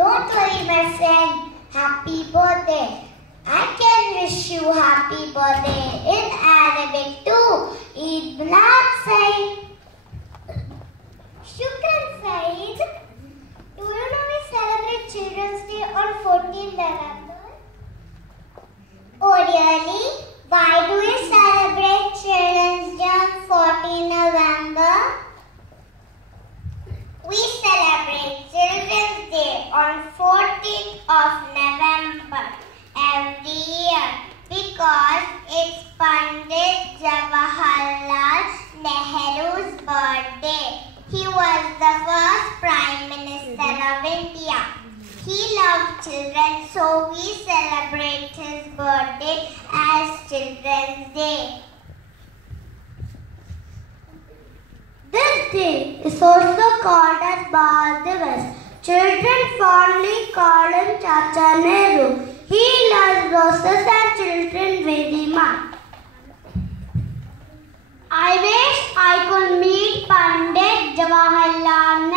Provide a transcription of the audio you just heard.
Don't worry, my friend. Happy birthday. I can wish you happy birthday in Arabic too. Eid Milad Saeed. Shukran Saeed. Do you know we celebrate Children's Day on 14th November? Oh really? Why do we celebrate Children's Day on 14th November? We celebrate Children's Day on 14th of November every year because it's Pandit Jawaharlal Nehru's birthday. He was the first Prime Minister of India. He loved children, so we celebrate his birthday as Children's Day. This day is also called as Bal Divas. Children fondly call him Chacha Nehru. He loves roses and children very much. I wish I could meet Pandit Jawaharlal